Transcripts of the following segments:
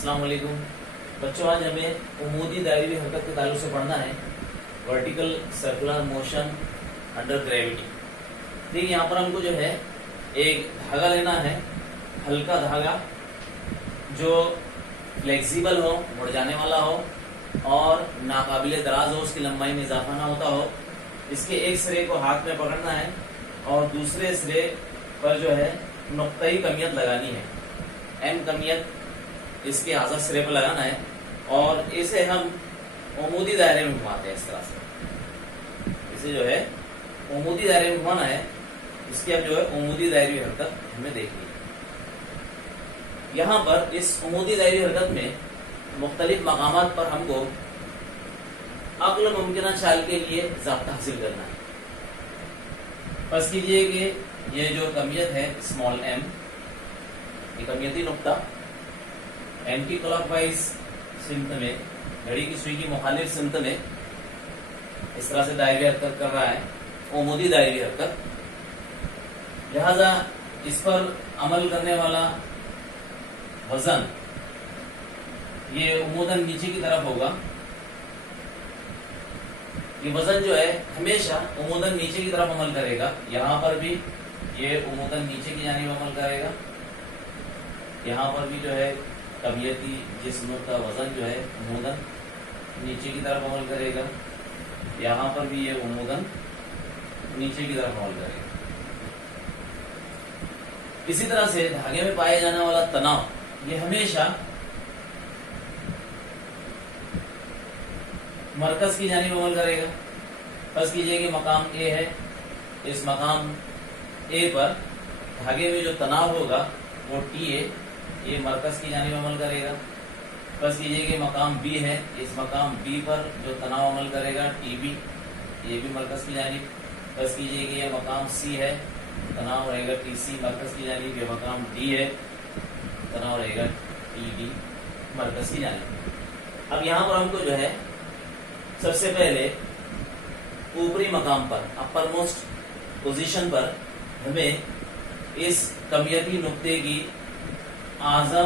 अस्सलाम वालेकुम बच्चों, आज हमें उमूदी दायरी हरकत के ताल्लुक से पढ़ना है vertical circular motion under gravity. देखिए यहाँ पर हमको जो है एक धागा लेना है, हल्का धागा जो फ्लेक्सिबल हो, मुड़ जाने वाला हो और नाकाबिले दराज हो, उसकी लंबाई में इजाफा ना होता हो। इसके एक सिरे को हाथ में पकड़ना है और दूसरे सिरे पर जो है नुक्ताई कमियत लगानी है, एम कमियत इसके आज़ाद सिरे पर लगाना है और इसे हम उमूदी दायरे में घुमाते हैं। इस तरह से इसे जो है उमूदी दायरे में घुमाना है। इसकी अब जो है उमूदी दायरी हरकत हमें देखनी है। यहाँ पर इस उमूदी दायरी हरकत में मुख्तलिफ मकामात पर हमको अक्ल मुमकिना चाल के लिए ज़ाब्ता हासिल करना है। फर्ज कीजिए कि ये जो कमियत है स्मॉल एम, ये कमियती नुक्ता एम की क्लॉकवाइज सिमत में, घड़ी की सुई की मुखालिफ सिमत में इस तरह से दायरी हरकत कर रहा है, उमूदी दायरी हरकत। लिहाजा इस पर अमल करने वाला वजन ये उमूदन नीचे की तरफ होगा। ये वजन जो है हमेशा उमूदन नीचे की तरफ अमल करेगा। यहाँ पर भी ये उमूदन नीचे की जानिब अमल करेगा। यहाँ पर भी जो है कमियती जिस्म का वजन जो है उमूदन नीचे की तरफ अमल करेगा। यहाँ पर भी ये उमूदन नीचे की तरफ अमल करेगा। इसी तरह से धागे में पाया जाने वाला तनाव ये हमेशा मरकज की जानिब अमल करेगा। फर्ज कीजिए कि मकाम ए है, इस मकाम ए पर धागे में जो तनाव होगा वो टी ए, ये मरकज की जानिब अमल करेगा। फर्ज कीजिए कि मकाम बी है, इस मकाम बी पर जो तनाव अमल करेगा टी बी, ये भी मरकज की जानिब। फर्ज कीजिए कि ये मकाम सी है, तनाव रहेगा टी सी मरकज की जानिब। ये मकाम डी है, तनाव रहेगा टी डी मरकज की जानिब। अब यहाँ पर हमको जो है सबसे पहले ऊपरी मकाम पर, अपर मोस्ट पोजीशन पर हमें इस कमियती नुक्ते की अक्ल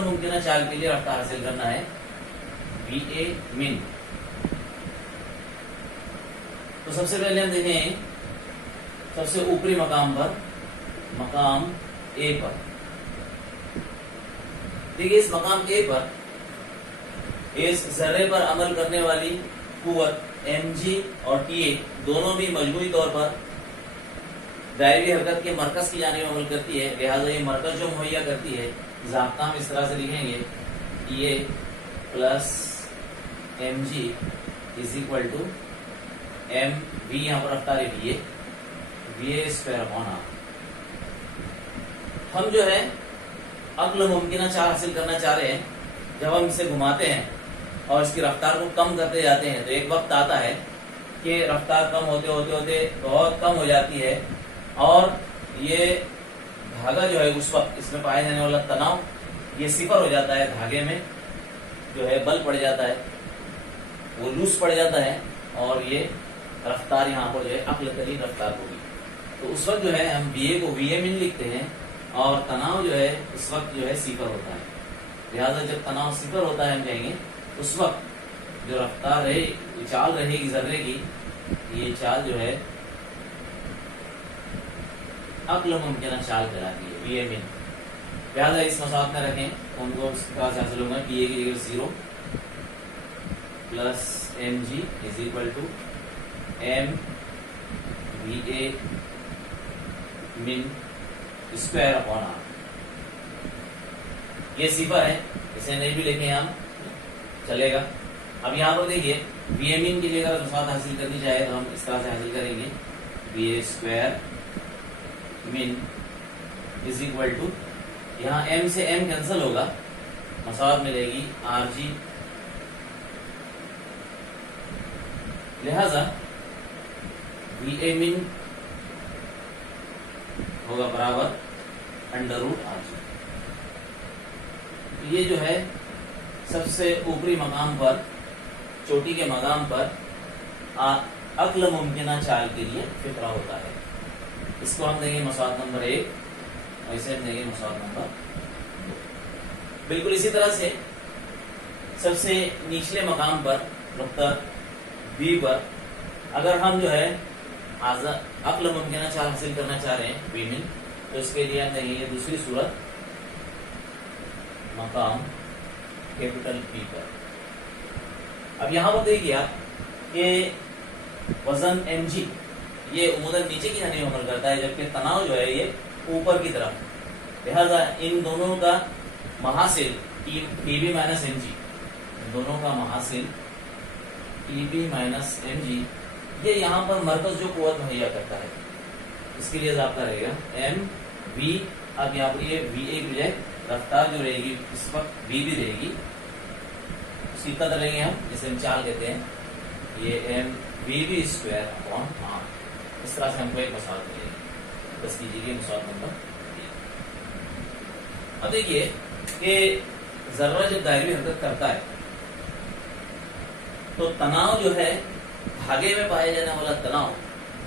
मुमकिना चाल के लिए रफ्तार हासिल करना है, वी ए मिन। तो सबसे पहले हम देखें सबसे ऊपरी मकाम पर, मकाम ए पर। देखिए इस मकाम ए पर इस जर्रे पर अमल करने वाली कुव्वत mg और ta दोनों भी मजमूई तौर पर दायरी हरकत के मरकज की जानिब अमल करती है। लिहाजा ये मरकज जो मुहैया करती है, ज़ाब्ता हम इस तरह से लिखेंगे ta plus mg is equal to M V, यहाँ पर रफ्तार है va स्क्वायर अपॉन आर। हम जो है अक्ल मुमकिना चाल हासिल करना चाह रहे हैं। जब हम इसे घुमाते हैं और इसकी रफ्तार को कम करते जाते हैं तो एक वक्त आता है कि रफ्तार कम होते होते होते बहुत कम हो जाती है और ये धागा जो है उस वक्त इसमें पाया जाने वाला तनाव ये सिफर हो जाता है। धागे में जो है बल पड़ जाता है, वो लूज पड़ जाता है और ये रफ्तार यहाँ पर जो है अक्ल तरीन रफ्तार होगी। तो उस वक्त जो है हम वीए को वीए मिन लिखते हैं और तनाव जो है उस वक्त जो है सिफर होता है। लिहाजा जब तनाव सिफर होता है हम कहेंगे उस वक्त जो रफ्तार रहे, चाल रहेगी जर्रे की, ये चाल जो है अक्ल मुमकिना चाल कहलाती है, वी ए मिन। लिहाजा इस मसात में रखें तो उनको कहा से हासिल होगा पी ए की जगह 0 plus M G is equal to M V A min square upon are. ये सिफर है, इसे नहीं भी लिखें हम चलेगा। अब यहाँ पर देखिए वी ए मिन की जगह मसात हासिल करनी चाहे तो हम इस तरह से हासिल करेंगे वी ए स्क्वायर मिन इज इक्वल टू, यहाँ m से m कैंसिल होगा, मसावत मिलेगी आर जी। लिहाजा वी ए मिन होगा बराबर अंडर रूट आर जी। ये जो है सबसे ऊपरी मकाम पर, चोटी के मकाम पर अक्ल मुमकिना चाल के लिए फिक्रा होता है। इसको हम देंगे मसौद नंबर 1 और इसे हम देंगे मसौद नंबर 2। بالکل اسی طرح سے سب سے نچلے مقام پر نقطہ بی پر اگر ہم جو ہے عقل ممکنہ چال حاصل کرنا چاہ رہے ہیں بی من، تو اس کے لیے ہم نے یہ دوسری صورت مقام کیپٹل پی پر. اب یہاں پر دیکھیے آپ کہ وزن ایم جی یہ عموداً نیچے کی جانب عمل کرتا ہے، جبکہ تناؤ جو ہے یہ اوپر کی طرف. لہذا ان دونوں کا محاصل T B minus M G, ان دونوں کا محاصل T B minus M G, یہ یہاں پر مرکز جو قوت مہیا کرتا ہے اس کے لیے ضابطہ رہے گا ایم وی. اب یہاں پر یہ وی اے کی بجائے رفتار جو رہے گی اس وقت وی بھی رہے گی، اس کی قدر لیں گے ہم جسے ہم چال کہتے ہیں، یہ M V B square upon R. اس طرح سے ہم کو ایک مساوات ملے گی. بس کیجیے مساوات نمبر. اب دیکھیے کہ ذرہ جب دائرے حرکت کرتا ہے تو تناؤ جو ہے دھاگے میں پائے جانے والا تناؤ،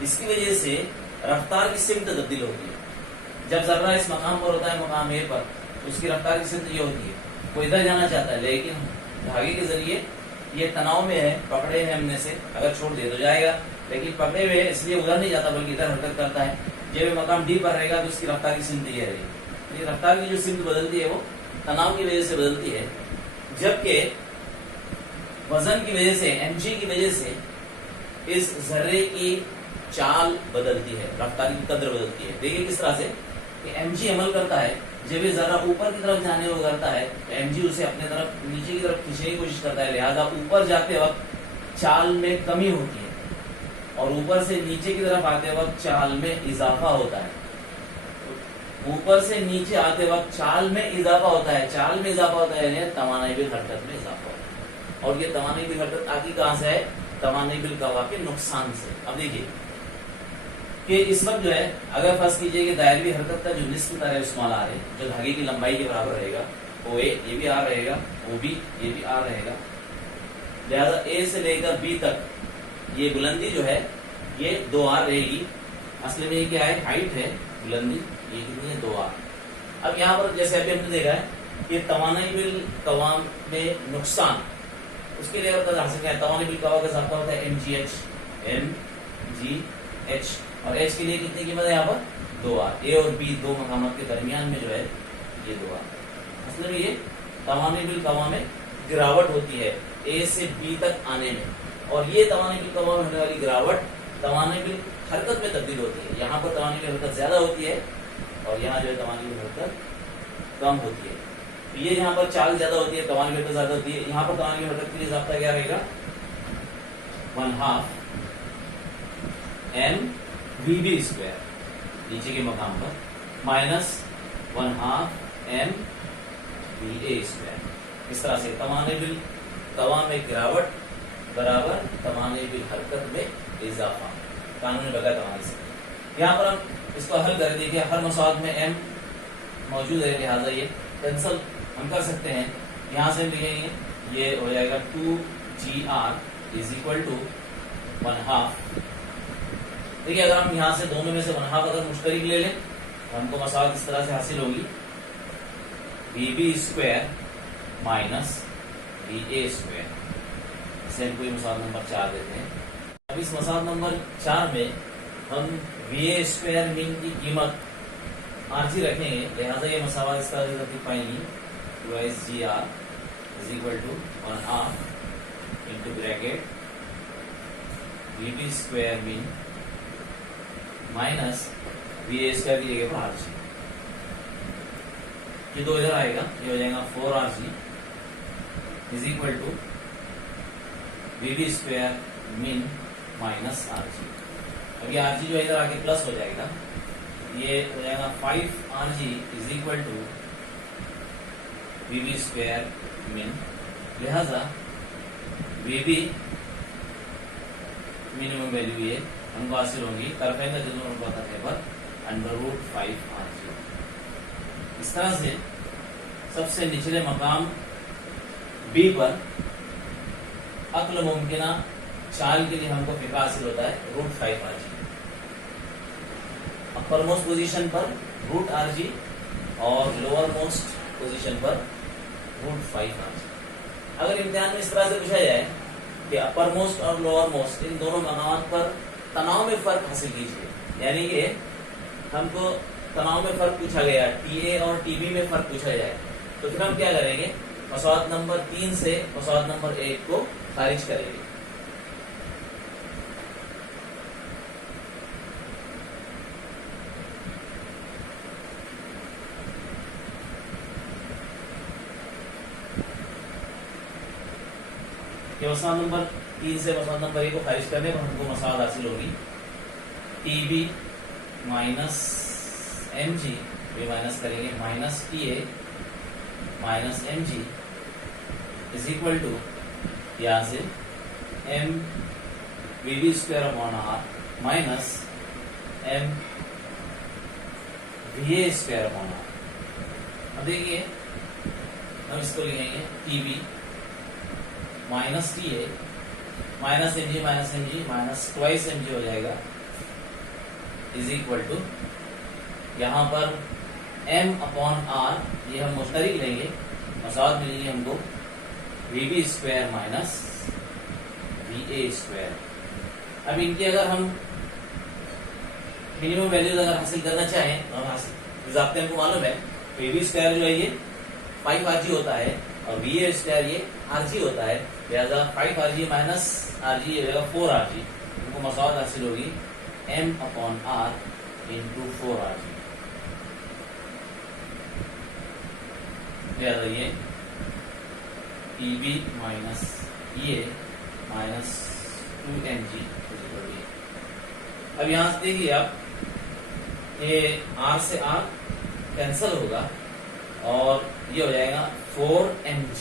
اس کی وجہ سے رفتار کی سمت تبدیل ہوتی ہے. جب ذرہ اس مقام پر ہوتا ہے مقام اے پر، اس کی رفتار کی سمت یہ ہوتی ہے، وہ ادھر جانا چاہتا ہے لیکن دھاگے کے ذریعے یہ تناؤ میں ہے، پکڑے ہیں ہم نے سے، اگر چھوڑ دے تو جائے گا، لیکن پکڑے ہوئے اس لیے ادھر نہیں جاتا بلکہ ادھر حرکت کرتا ہے. جب یہ مقام ڈی پر رہے گا تو اس کی رفتار کی سمت یہ رہے گی. رفتار کی جو سمت بدلتی ہے وہ تناؤ کی وجہ سے بدلتی ہے، جبکہ وزن کی وجہ سے ایم جی کی وجہ سے اس ذرے کی چال بدلتی ہے، رفتار کی قدر بدلتی ہے. دیکھیے کس طرح سے کہ ایم جی عمل کرتا ہے، جب یہ ذرہ اوپر کی طرف جانے کو کرتا ہے تو ایم جی اسے اپنے طرف نیچے کی طرف کھینچنے کی کوشش کرتا ہے، لہذا اوپر جاتے وقت چال میں کمی ہوتی ہے اور اوپر سے نیچے کی طرف آتے وقت چال میں اضافہ ہوتا ہے. اوپر سے نیچے آتے وقت چال میں اضافہ ہوتا ہے، چال میں اضافہ ہوتا ہے یعنی توانائی بالحرکت میں اضافہ ہوتا ہے. اور یہ توانائی بالحرکت آتی کہاں سے ہے؟ توانائی بالقوا کے نقصان سے. اب دیکھیے کہ اس وقت جو ہے اگر فرض کیجئے کہ دائرہوی حرکت کا جو نصف طرح استعمال آ رہے جو دھاگے کی لمبائی کے برابر رہے گا، او اے یہ بھی آر رہے گا، او بی یہ بھی آر رہے گا، لہذا اے سے لے کر بی تک یہ بلندی جو ہے یہ 2r رہے گی. اصل میں یہ کیا ہے؟ ہائٹ ہے، بلندی یہ کتنی ہے؟ 2r. اب یہاں پر جیسے ابھی ہم نے دیکھا ہے کہ توانائی بالقوام میں نقصان، اس کے لیے اگر حاصل کیا ہے توانائی بالقوا کا ضابطہ ہوتا ہے M G H, M G H, اور ایچ کے لیے کتنی قیمت ہے یہاں پر؟ 2r. اے اور بی دو مقامات کے درمیان میں جو ہے یہ 2r. اصل میں یہ توانائی بالقوا میں گراوٹ ہوتی ہے اے سے بی تک آنے میں، اور یہ توانائی بالقوا میں ہونے والی گراوٹ توانائی بالحرکت میں تبدیل ہوتی ہے. یہاں پر توانائی بالحرکت زیادہ ہوتی ہے اور یہاں جو ہے توانائی بالحرکت کم ہوتی ہے. یہ یہاں پر چال زیادہ ہوتی ہے، توانائی بالحرکت زیادہ ہوتی ہے. یہاں پر توانائی بالحرکت کے لیے ضابطہ کیا رہے گا؟ 1/2 ایم وی بی اسکوائر نیچے کے مقام پر minus 1/2 M we A square. اس طرح سے توانائی بالقوا میں گراوٹ برابر توانائی بالحرکت میں اضافہ، قانون بغیر توانائی سے. یہاں پر ہم اس کو حل کر دیکھیں، ہر مساوات میں ایم موجود ہے لہٰذا یہ کینسل ہم کر سکتے ہیں. یہاں سے ہم لکھیں گے یہ ہو جائے گا 2gr از اکول ٹو 1/2. دیکھیے اگر ہم یہاں سے دونوں میں سے 1/2 اگر مشترک لے لیں تو ہم کو مساوات اس طرح سے حاصل ہوگی V B square minus V A square. اسے ہم کوئی مساوات نمبر 4 دیتے ہیں. اب اس مساوات نمبر 4 میں ہم وی اے اسکوائر مین کی قیمت آر جی رکھیں گے، لہٰذا یہ مساوات اس طرح سے ترتیب پائیں گی 2gr is equal to 1/2 into bracket V B square min minus V A square کی جگہ پر آر جی. یہ دو ادھر آئے گا، یہ ہو جائے گا 4rg is equal to V B square min minus R G. اب یہ آر جی جو ادھر آگے پلس ہو جائے گا، یہ ہو جائے گا 5rg is equal to V B square min. لہذا وی بی منیمم ویلیو یہ ہم کو حاصل ہوگی طرفین کا جدول نمبر کرنے پر √5rg. اس طرح سے سب سے نچلے مقام بی پر عقل ممکنہ چال کے لیے ہم کو فقہ حاصل ہوتا ہے √5rg. اپر موسٹ پوزیشن پر √rg اور لوور موسٹ پوزیشن پر √5 अगर इम्तिहान में इस तरह से पूछा जाए कि अपर मोस्ट और लोअर मोस्ट इन दोनों मकामात पर तनाव में फर्क हासिल कीजिए, यानी कि हमको तनाव में फर्क पूछा गया, टीए और टीबी में फर्क पूछा जाए, तो फिर हम क्या करेंगे, मसौद नंबर 3 से मसौद नंबर 1 को खारिज करेंगे। मसौद नंबर 3 से मसौद नंबर 1 को खारिज करने पर हमको मसौद हासिल होगी टीबी माइनस एमजी, ये माइनस करेंगे, minus TA minus MG is equal to यहाँ से M VD square upon R minus M VA square upon R. अब देखिए हम इसको लिखेंगे TB minus TA minus MG minus twice MG हो जाएगा इज इक्वल टू यहाँ पर m अपॉन आर, ये हम मुश्तरिक लेंगे, मसौद मिलेंगे हमको वीबी स्क्वायर माइनस वीए स्क्वायर। अब इनकी अगर हम मिनिमम वैल्यूज अगर हासिल करना चाहें तो हम हासिल, ज़ाब्ते हमको मालूम है वीबी स्क्वायर जो है ये 5rg होता है और वीए स्क्वायर ये rg होता है, लिहाजा 5rg माइनस rg ये होगा 4rg, हमको मसौद हासिल होगी m upon are into 4rg। ये टीबी माइनस ये माइनस 2mg। अब यहां से देखिए आप, ये r से r कैंसल होगा और ये हो जाएगा 4mg।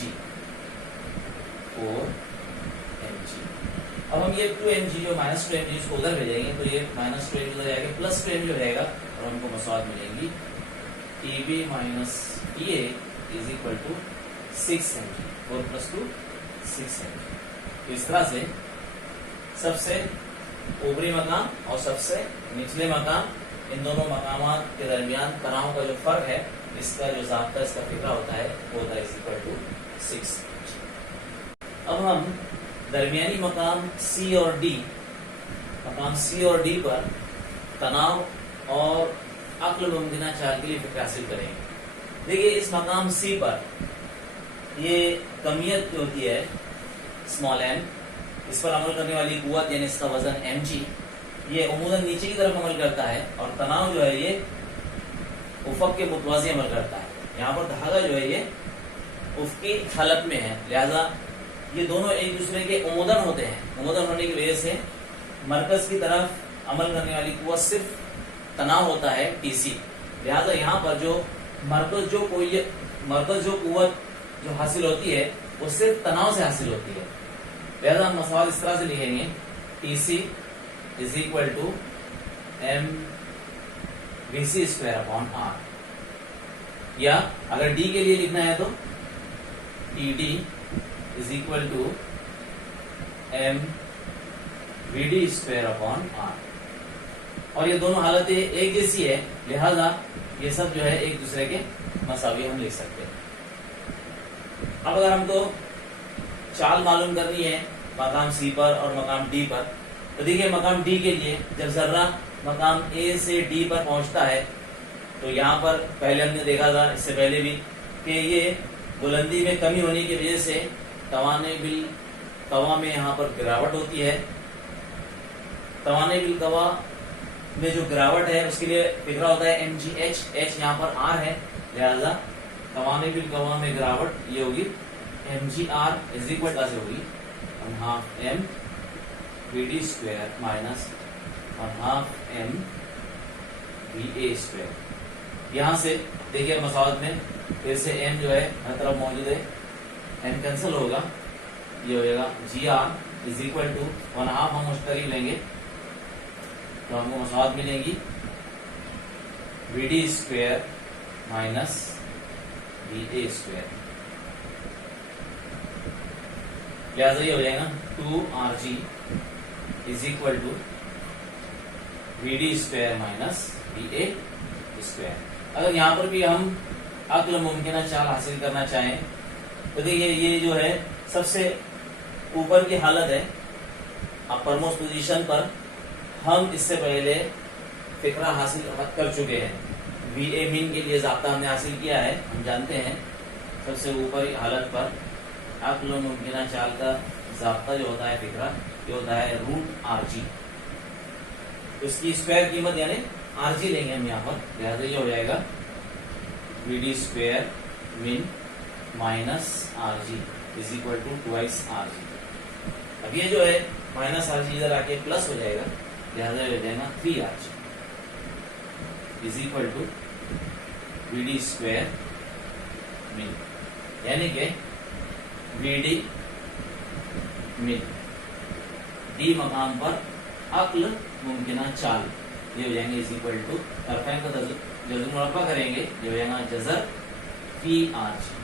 अब हम ये 2mg जो माइनस 2mg इसको उधर भेजेंगे तो ये माइनस 2mg उधर जाएगा, प्लस 2mg हो जाएगा और हमको मसौद मिलेंगी TB minus TA is equal to 6mg, 4 + 2 6mg। तो इस तरह से सबसे ऊपरी मकाम और सबसे निचले मकाम, इन दोनों मकामात के दरमियान तनाव का जो फर्क है, इसका जो ज़ाब्ता, इसका फिक्रा होता है वो होता है इज इक्वल टू 6mg। अब हम दरमियानी मकाम सी और डी, मकाम सी और डी पर तनाव और अक्ल मुमकिना चाल के लिए फिक्र हासिल करेंगे। देखिए इस मकाम सी पर ये कमियत जो होती है स्मॉल m, इस पर अमल करने वाली कुव्वत यानी इसका वजन mg, ये उमूदन नीचे की तरफ अमल करता है और तनाव जो है ये उफक के मुतवाज़ी अमल करता है। यहाँ पर धागा जो है ये उफकी हालत में है, लिहाजा ये दोनों एक दूसरे के उमूदन होते हैं। उमूदन होने की वजह से मरकज की तरफ अमल करने वाली कुव्वत सिर्फ तनाव होता है टीसी, लिहाजा यहाँ पर जो मरकज जो कुव्वत जो हासिल होती है वो सिर्फ तनाव से हासिल होती है। लिहाजा हम मसौद इस तरह से लिखेंगे TC is equal to M VC square upon R, या अगर डी के लिए लिखना है तो TD is equal to M VD square upon R. और ये दोनों हालतें एक जैसी है, लिहाजा ये सब जो है एक दूसरे के मसावी हम लिख सकते हैं। अब अगर हमको चाल मालूम करनी है मकाम सी पर और मकाम डी पर, तो देखिए मकाम डी के लिए जब जर्रा मकाम ए से डी पर पहुंचता है तो यहाँ पर पहले हमने देखा था इससे पहले भी कि ये बुलंदी में कमी होने की वजह से तवाने बिल कवा में यहाँ पर गिरावट होती है। तवाने बिल कवा में जो गिरावट है उसके लिए फिक्रा होता है mgh, h यहाँ पर r है, लिहाजा तवाने बिल कवा में गिरावट ये होगी mgr इज इक्वल टू होगी 1/2 m vd square minus 1/2 m va square. यहाँ से देखिए मसौद में फिर से m जो है हर तरफ मौजूद है, m कैंसिल होगा, ये हो जाएगा gr इज इक्वल टू 1/2 हम मुश्तरी लेंगे तो हमको मसौद मिलेंगी vd square minus va square, लिहाजा ये हो जाएगा 2rg is equal to vd square minus va square. अगर यहाँ पर भी हम अक्ल मुमकिना चाल हासिल करना चाहें تو دیکھیے یہ جو ہے سب سے اوپر کی حالت ہے اپر موسٹ پوزیشن پر. ہم اس سے پہلے فقرہ حاصل کر چکے ہیں. وی اے مین کے لیے ضابطہ ہم نے حاصل کیا ہے. ہم جانتے ہیں سب سے اوپری حالت پر عقل ممکنہ چال کا ضابطہ جو ہوتا ہے فقرہ یہ ہوتا ہے روٹ آر جی. اس کی اسکوائر قیمت یعنی آر جی لیں گے ہم یہاں پر. لہٰذا یہ ہو جائے گا V D square min minus R G is equal to twice R G. اب یہ جو ہے مائنس آر جی ادھر آ کے پلس ہو جائے گا. لہٰذا ہو جائے گا 3 R G is equal to V D square min یعنی کہ وی ڈی مین ڈی مقام پر عقل ممکنہ چال یہ ہو جائیں گے از اکول ٹو طرفین کا جذر مربع کریں گے یہ ہو جائے گا جذر فی آر جی.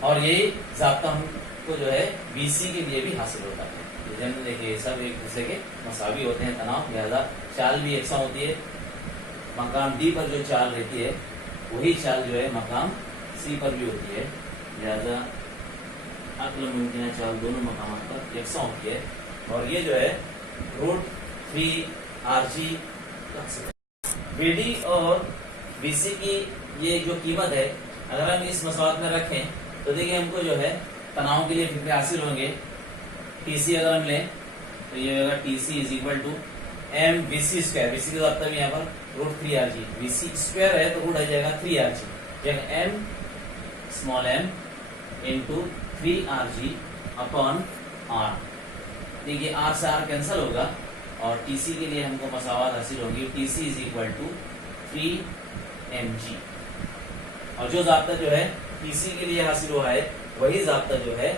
اور یہی ضابطہ ہم کو جو ہے بی سی کے لیے بھی حاصل ہوتا ہے. دیکھیے سب ایک دوسرے کے مساوی ہوتے ہیں تناؤ. لہذا چال بھی یکساں ہوتی ہے. مقام ڈی پر جو چال رہتی ہے وہی چال جو ہے مقام سی پر بھی ہوتی ہے. لہذا عقل ممکنہ چال دونوں مقامات پر یکساں ہوتی ہے. اور یہ جو ہے root 3 R G B D اور بی سی کی یہ جو قیمت ہے اگر ہم اس مساوات میں رکھیں تو دیکھیں ہم کو جو ہے تناؤ کے لیے فکرے حاصل ہوں گے. ٹی سی اگر ہم لیں تو یہ ہوگا T C is equal to M V C square. V C کا ضابطہ بھی یہاں پر root 3 R G. V C square ہے تو روٹ آ جائے گا 3 آر جی. جب M small M into 3 R G upon R. دیکھیے آر سے آر کینسل ہوگا اور ٹی سی کے لیے ہم کو مساوات حاصل ہوگی. T C is equal to 3 M G. اور جو ضابطہ جو ہے ٹی سی کے لیے حاصل ہوا ہے وہی ضابطہ جو ہے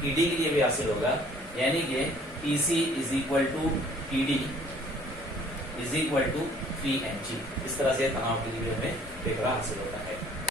ٹی ڈی کے لیے بھی حاصل ہوگا. یعنی کہ T C is equal to T D is equal to 3 M G. اس طرح سے تناؤ کے لیے ہمیں فقرہ حاصل ہوتا ہے.